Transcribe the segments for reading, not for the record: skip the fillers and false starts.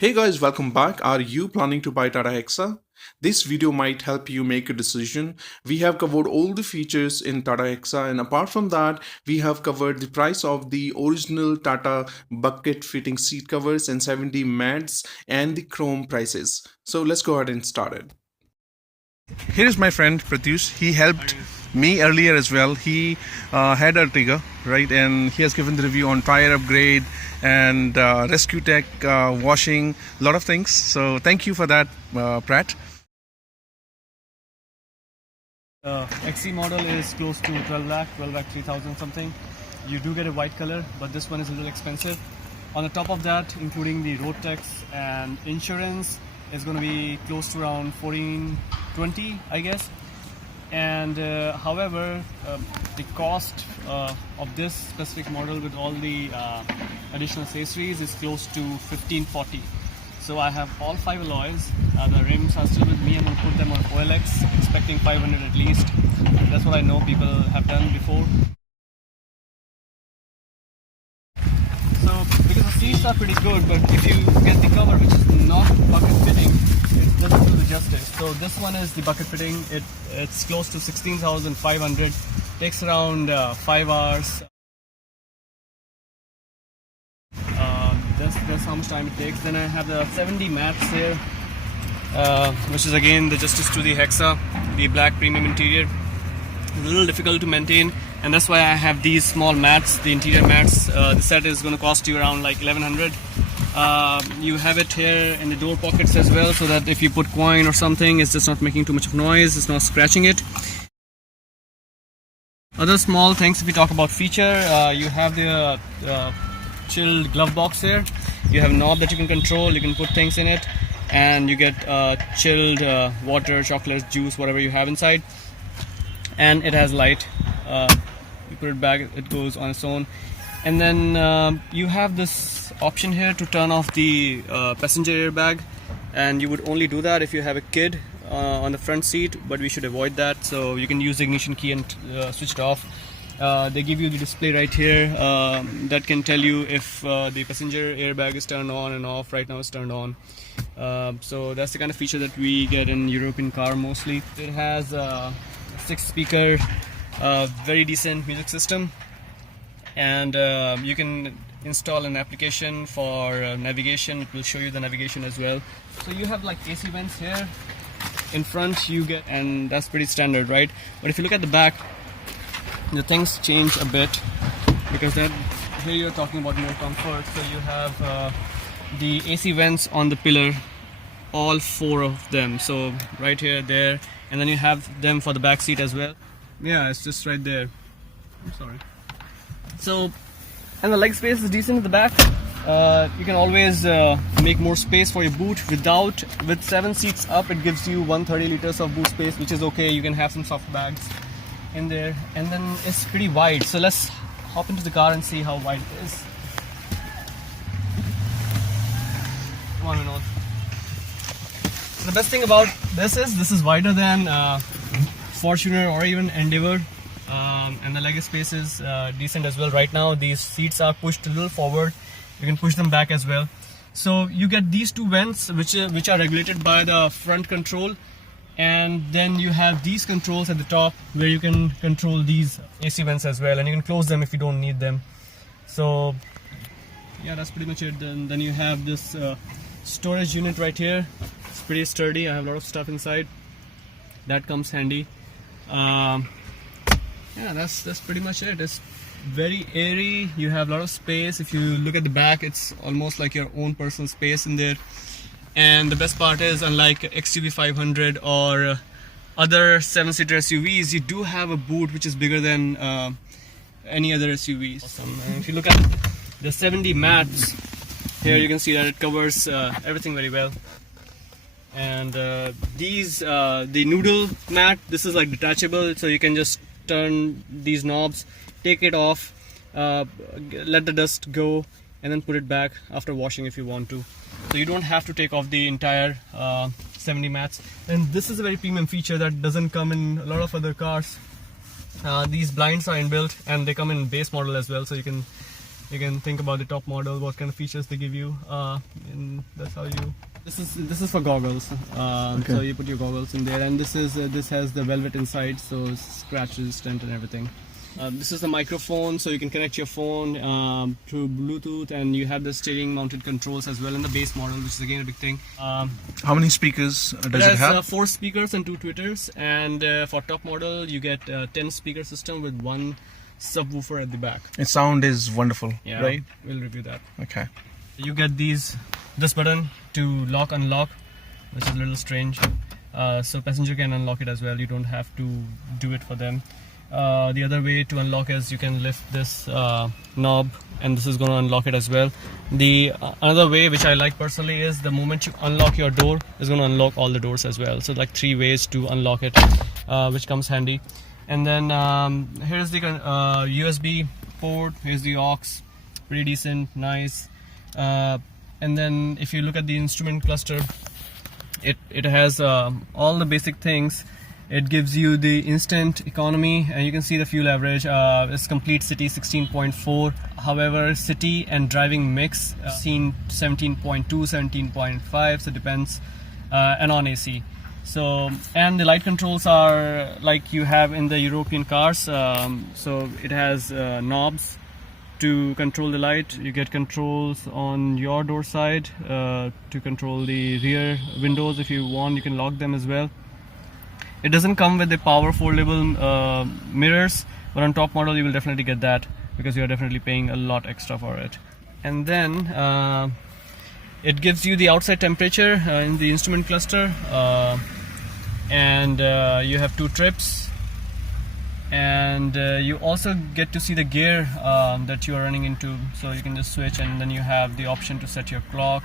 Hey guys, welcome back. Are you planning to buy Tata Hexa? This video might help you make a decision. We have covered all the features in Tata Hexa, and apart from that, we have covered the price of the original Tata bucket fitting seat covers and 70 mats and the chrome prices. So let's go ahead and start it. Here is my friend Pratyush. He helped me earlier as well. He had a trigger, right, and he has given the review on tire upgrade and rescue tech, washing, a lot of things. So thank you for that, Pratt. XC model is close to 12 lakh 3,000 something. You do get a white color, but this one is a little expensive. On the top of that, including the road tax and insurance, is going to be close to around 1420, I guess. And however, the cost of this specific model with all the additional accessories is close to 1540. So I have all 5 alloys. The rims are still with me. I'm going to put them on OLX, expecting 500 at least. That's what I know people have done before. So because the seats are pretty good, but if you get the cover which is not bucket fitting, it doesn't do the justice. So this one is the bucket fitting. It's close to 16,500. Takes around 5 hours. That's how much time it takes. Then I have the 70 mats here, which is again the justice to the Hexa, the black premium interior. It's a little difficult to maintain, and that's why I have these small mats, the interior mats. The set is going to cost you around like 1100. You have it here in the door pockets as well, so that if you put coin or something, it's just not making too much of noise, it's not scratching it. Other small things, if we talk about feature, you have the chilled glove box here. You have a knob that you can control, you can put things in it, and you get chilled water, chocolate, juice, whatever you have inside. And it has light. You put it back, it goes on its own. And then you have this option here to turn off the passenger airbag, and you would only do that if you have a kid on the front seat, but we should avoid that. So you can use the ignition key and switch it off. They give you the display right here that can tell you if the passenger airbag is turned on and off. Right now it's turned on. So that's the kind of feature that we get in European car mostly. It has a 6-speaker, very decent music system, and you can install an application for navigation. It will show you the navigation as well. So you have like AC vents here in front, you get, and that's pretty standard, right? But if you look at the back, the things change a bit, because then here you're talking about more comfort. So you have the AC vents on the pillar, all 4 of them. So right here, there, and then you have them for the back seat as well. Yeah, it's just right there. I'm sorry. So, and the leg space is decent at the back. You can always make more space for your boot. With 7 seats up, it gives you 130 liters of boot space, which is okay. You can have some soft bags in there, and then it's pretty wide. So let's hop into the car and see how wide it is. Come on, Vinod. So the best thing about this is wider than Fortuner or even Endeavour, and the leg space is decent as well. Right now these seats are pushed a little forward. You can push them back as well. So you get these 2 vents which are regulated by the front control, and then you have these controls at the top where you can control these AC vents as well, and you can close them if you don't need them. So yeah, that's pretty much it. Then you have this storage unit right here. It's pretty sturdy. I have a lot of stuff inside. That comes handy. Yeah, that's pretty much it. It's very airy. You have a lot of space. If you look at the back, it's almost like your own personal space in there. And the best part is, unlike XUV 500 or other 7-seater SUVs, you do have a boot which is bigger than any other SUVs. Awesome. And if you look at the 70 mats here, you can see that it covers everything very well. And the noodle mat, this is like detachable, so you can just turn these knobs, take it off, let the dust go, and then put it back after washing if you want to. So you don't have to take off the entire 70 mats. And this is a very premium feature that doesn't come in a lot of other cars. These blinds are inbuilt, and they come in base model as well, so you can You can think about the top model, what kind of features they give you, and that's how you. This is for goggles. So you put your goggles in there, and this has the velvet inside, so it's scratch resistant and everything. This is the microphone, so you can connect your phone through Bluetooth, and you have the steering mounted controls as well in the base model, which is again a big thing. How many speakers does it has have? 4 speakers and 2 tweeters, and for top model you get 10 speaker system with 1 subwoofer at the back. Its sound is wonderful, Yeah, right? we'll review that. Okay. You get this button to lock unlock, which is a little strange. So passenger can unlock it as well. You don't have to do it for them. The other way to unlock is you can lift this knob, and this is going to unlock it as well. The another way, which I like personally, is the moment you unlock your door, it's going to unlock all the doors as well. So like 3 ways to unlock it, which comes handy. And then here's the USB port. Here's the aux, pretty decent, nice. And then if you look at the instrument cluster, it has all the basic things. It gives you the instant economy, and you can see the fuel average. It's complete city 16.4. However, city and driving mix seen 17.2, 17.5. So it depends, and on AC. So, and the light controls are like you have in the European cars. So it has knobs to control the light. You get controls on your door side to control the rear windows. If you want, you can lock them as well. It doesn't come with the power foldable mirrors, but on top model you will definitely get that, because you are definitely paying a lot extra for it. And then it gives you the outside temperature in the instrument cluster, and you have 2 trips, and you also get to see the gear that you are running into, so you can just switch, and then you have the option to set your clock,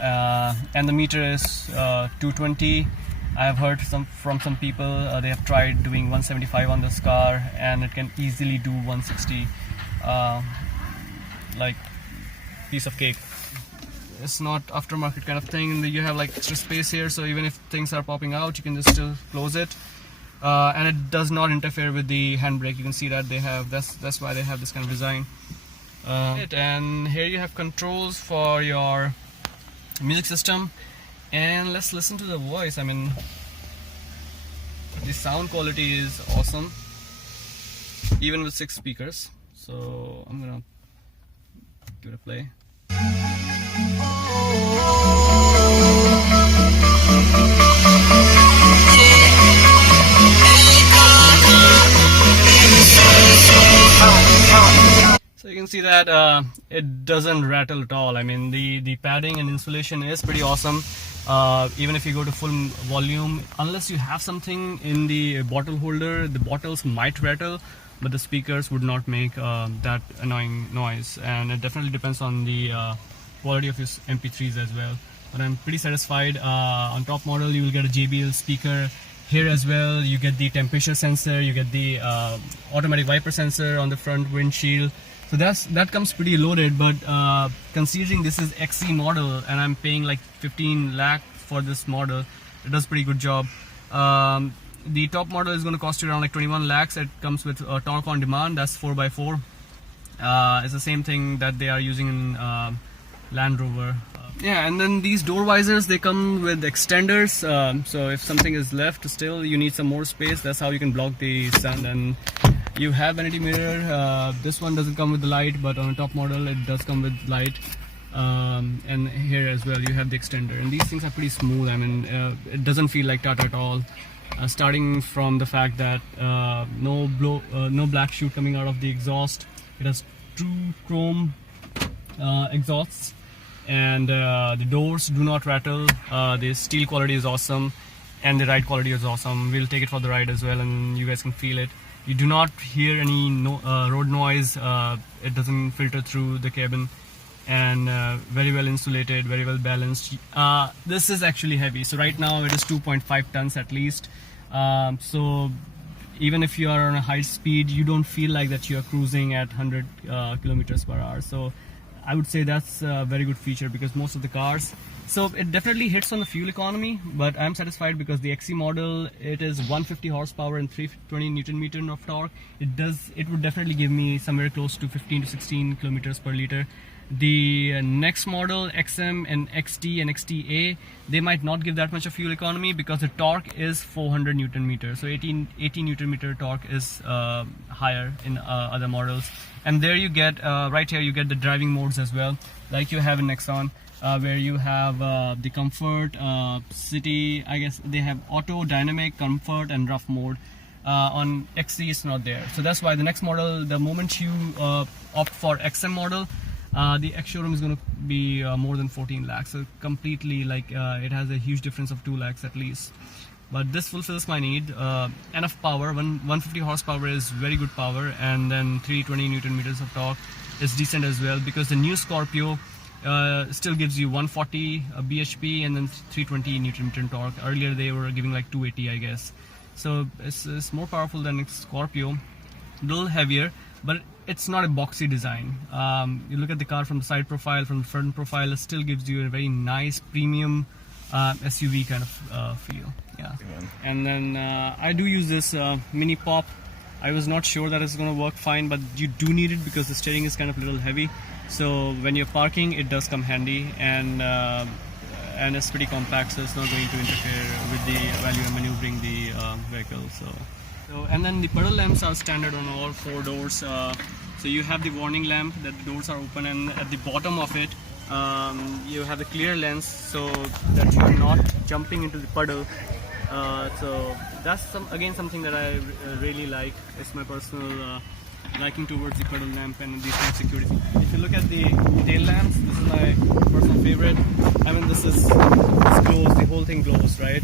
and the meter is 220. I have heard from some people they have tried doing 175 on this car, and it can easily do 160, like piece of cake. It's not aftermarket kind of thing. You have like extra space here, so even if things are popping out, you can just still close it. And it does not interfere with the handbrake. You can see that they have, that's why they have this kind of design. And here you have controls for your music system. And let's listen to the voice. I mean, the sound quality is awesome, even with 6 speakers. So I'm gonna give it a play. So you can see that it doesn't rattle at all. I mean, the padding and insulation is pretty awesome. Even if you go to full volume, unless you have something in the bottle holder, the bottles might rattle, but the speakers would not make that annoying noise. And it definitely depends on the quality of your MP3s as well. But I'm pretty satisfied. On top model, you will get a JBL speaker here as well. You get the temperature sensor, you get the automatic wiper sensor on the front windshield. So that comes pretty loaded, but considering this is XC model and I'm paying like 15 lakh for this model, it does pretty good job. The top model is going to cost you around like 21 lakhs. It comes with torque on demand, that's 4x4. It's the same thing that they are using in Land Rover. Yeah, and then these door visors, they come with extenders, so if something is left still, you need some more space. That's how you can block the sun. And you have vanity mirror. This one doesn't come with the light, but on a top model it does come with light. And here as well you have the extender, and these things are pretty smooth. I mean, it doesn't feel like Tata at all. Starting from the fact that no black chute coming out of the exhaust. It has true chrome exhausts, and the doors do not rattle. The steel quality is awesome, and the ride quality is awesome. We'll take it for the ride as well, and you guys can feel it. You do not hear any road noise. It doesn't filter through the cabin, and very well insulated, very well balanced. This is actually heavy, so right now it is 2.5 tons at least. So even if you are on a high speed, you don't feel like that you are cruising at 100 kilometers per hour. So I would say that's a very good feature because most of the cars. So it definitely hits on the fuel economy, but I'm satisfied because the XE model, it is 150 horsepower and 320 Newton meter of torque. It would definitely give me somewhere close to 15 to 16 kilometers per liter. The next model, XM and XT and XTA, they might not give that much of fuel economy because the torque is 400 Newton meter. So 18 Newton meter torque is higher in other models. And there you get, right here, you get the driving modes as well, like you have in Nexon. Where you have the comfort, city, I guess they have auto, dynamic, comfort and rough mode. On XE it's not there. So that's why the next model, the moment you opt for XM model, the X showroom is going to be more than 14 lakhs. So completely like it has a huge difference of 2 lakhs at least. But this fulfills my need. Enough power, 150 horsepower is very good power, and then 320 Newton meters of torque is decent as well because the new Scorpio still gives you 140 bhp and then 320 Newton meter torque. Earlier they were giving like 280, I guess. So it's more powerful than Scorpio, a little heavier, but it's not a boxy design. You look at the car from the side profile, from the front profile, it still gives you a very nice premium SUV kind of feel. Yeah. And then I do use this mini pop. I was not sure that it's going to work fine, but you do need it because the steering is kind of a little heavy. So when you're parking, it does come handy, and it's pretty compact, so it's not going to interfere with the while you're maneuvering the vehicle. So and then the puddle lamps are standard on all 4 doors. So you have the warning lamp that the doors are open, and at the bottom of it you have the clear lens so that you're not jumping into the puddle. So that's something that I really like. It's my personal liking towards the puddle lamp and these kind of security. If you look at the tail lamps, this is my personal favorite. I mean, this glows, the whole thing glows, right?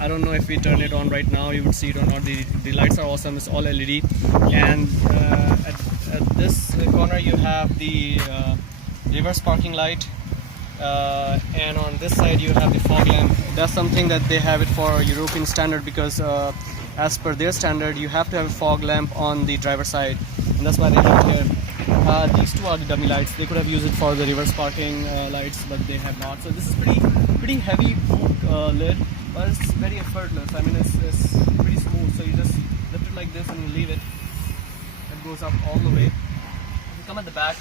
I don't know if we turn it on right now, you would see it or not. The lights are awesome, it's all LED. And at this corner you have the reverse parking light. And on this side you have the fog lamp. That's something that they have it for European standard because as per their standard you have to have a fog lamp on the driver's side, and that's why they have it here. These two are the dummy lights. They could have used it for the reverse parking lights, but they have not. So this is pretty heavy boot lid, but it's very effortless. I mean, it's pretty smooth. So you just lift it like this and you leave it. It goes up all the way. If you come at the back,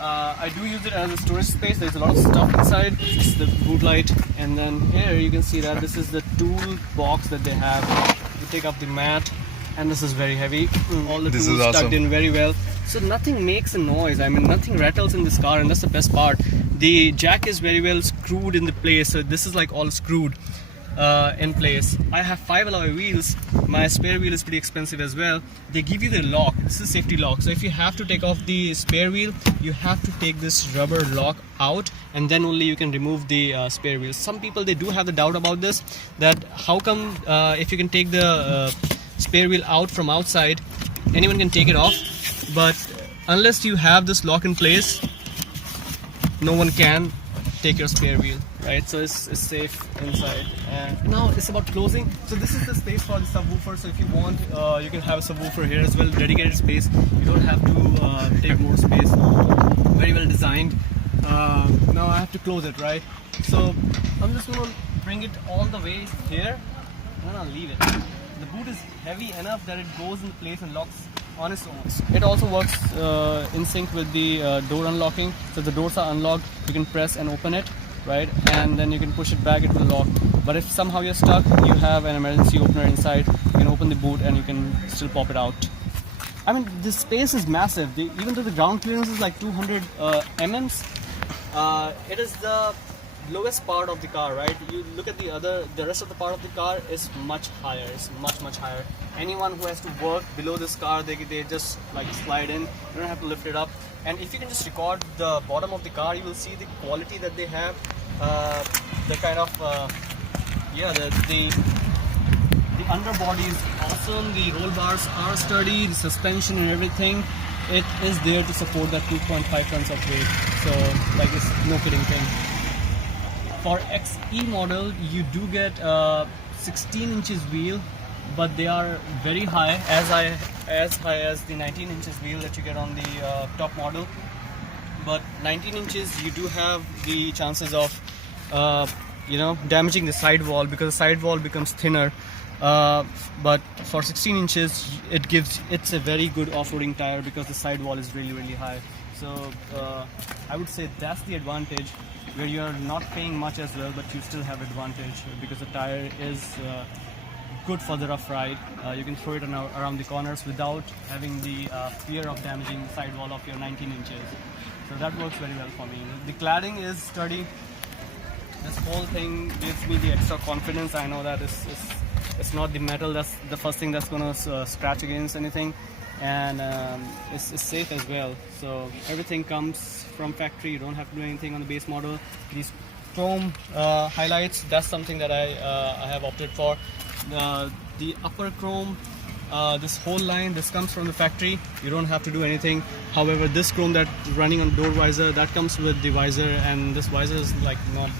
I do use it as a storage space. There's a lot of stuff inside. This is the boot light, and then here you can see that this is the tool box that they have. You take up the mat, and this is very heavy. All the tools tucked in very well, so nothing makes a noise. I mean, nothing rattles in this car, and that's the best part. The jack is very well screwed in the place, so this is like all screwed in place. I have 5 alloy wheels. My spare wheel is pretty expensive as well. They give you the lock. This is safety lock, so if you have to take off the spare wheel, you have to take this rubber lock out, and then only you can remove the spare wheel. Some people, they do have the doubt about this, that how come if you can take the spare wheel out from outside, anyone can take it off, but unless you have this lock in place, no one can take your spare wheel, right? So it's safe inside. And now it's about closing. So this is the space for the subwoofer. So if you want, you can have a subwoofer here as well, dedicated space. You don't have to take more space. Very well designed. Now I have to close it, right? So I'm just going to bring it all the way here, and then I'll leave it. The boot is heavy enough that it goes in place and locks on its own. It also works in sync with the door unlocking. So the doors are unlocked, you can press and open it, right? And then you can push it back, it will lock. But if somehow you're stuck, you have an emergency opener inside. You can open the boot and you can still pop it out. I mean, this space is massive. Even though the ground clearance is like 200 mm, it is the lowest part of the car, right? You look at the rest of the part of the car is much higher. It's much higher. Anyone who has to work below this car, they just like slide in. You don't have to lift it up. And if you can just record the bottom of the car, you will see the quality that they have. The kind of the underbody is awesome. The roll bars are sturdy. The suspension and everything, it is there to support that 2.5 tons of weight. So like, it's no kidding thing. For XE model, you do get 16 inches wheel, but they are very high, as high as the 19 inches wheel that you get on the top model. but 19 inches you do have the chances of damaging the sidewall, because the sidewall becomes thinner. But for 16 inches it's a very good off-roading tire because the sidewall is really high. So I would say that's the advantage, where you're not paying much as well, but you still have advantage because the tire is good for the rough ride. You can throw it around the corners without having the fear of damaging the sidewall of your 19 inches. So that works very well for me. The cladding is sturdy. This whole thing gives me the extra confidence. I know that it's not the metal that's the first thing that's going to scratch against anything, and it's safe as well. So everything comes from factory. You don't have to do anything on the base model. These chrome highlights, that's something that I have opted for. The upper chrome, this whole line, this comes from the factory. You don't have to do anything. However, this chrome that's running on door visor, that comes with the visor, and this visor is like not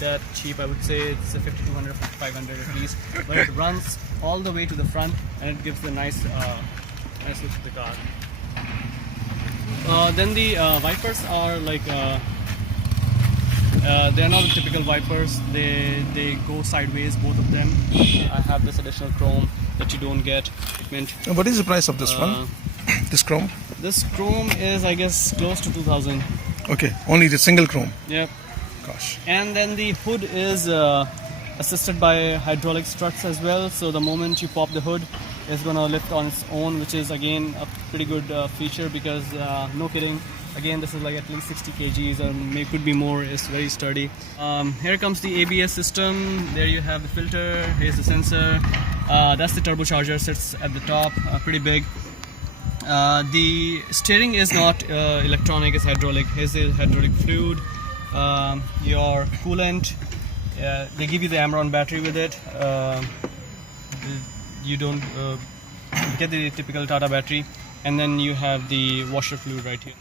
that cheap. I would say it's a 5200, 5500 at least, but it runs all the way to the front and it gives the nice look to the car. Then the wipers are like they're not the typical wipers. They go sideways, both of them. I have this additional chrome that you don't get. What is the price of this one? This chrome? This chrome is, I guess, close to 2000. Okay, only the single chrome. Yep. Gosh. And then the hood is assisted by hydraulic struts as well. So the moment you pop the hood, it's gonna lift on its own, which is again a pretty good feature because no kidding. Again, this is like at least 60 kgs, or maybe could be more. It's very sturdy. Here comes the ABS system. There you have the filter. Here's the sensor. That's the turbocharger, sits at the top, pretty big. The steering is not electronic, it's hydraulic. Here's the hydraulic fluid. Your coolant. They give you the Amaron battery with it. You don't get the typical Tata battery. And then you have the washer fluid right here.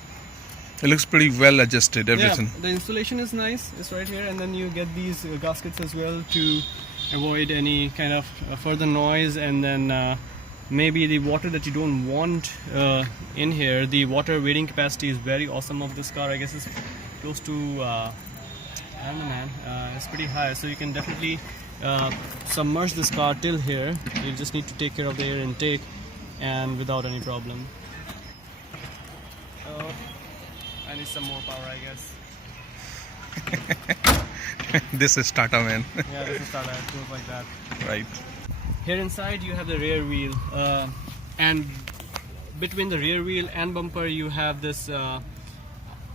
It looks pretty well adjusted, everything. Yeah, the installation is nice. It's right here, and then you get these gaskets as well to avoid any kind of further noise. And then maybe the water that you don't want in here. The water weighting capacity is very awesome of this car. I guess it's close to I don't know, man. It's pretty high, so you can definitely submerge this car till here. You just need to take care of the air intake, and without any problem. I need some more power, I guess. This is Tata, man. Yeah, this is Tata. It goes like that. Right. Here inside you have the rear wheel, and between the rear wheel and bumper you have this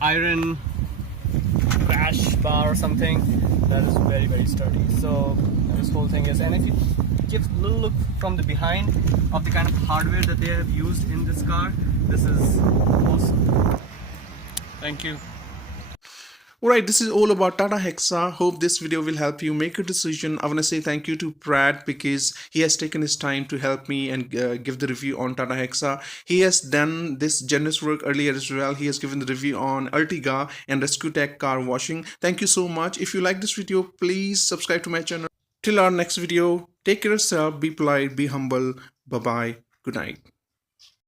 iron crash bar or something that is very sturdy. So this whole thing is, and if you give a little look from the behind of the kind of hardware that they have used in this car, this is awesome. Thank you. Alright, this is all about Tata Hexa. Hope this video will help you make a decision. I want to say thank you to Brad because he has taken his time to help me and give the review on Tata Hexa. He has done this generous work earlier as well. He has given the review on Ertiga and Rescue Tech car washing. Thank you so much. If you like this video, please subscribe to my channel. Till our next video, take care of yourself, be polite, be humble. Bye-bye. Good night.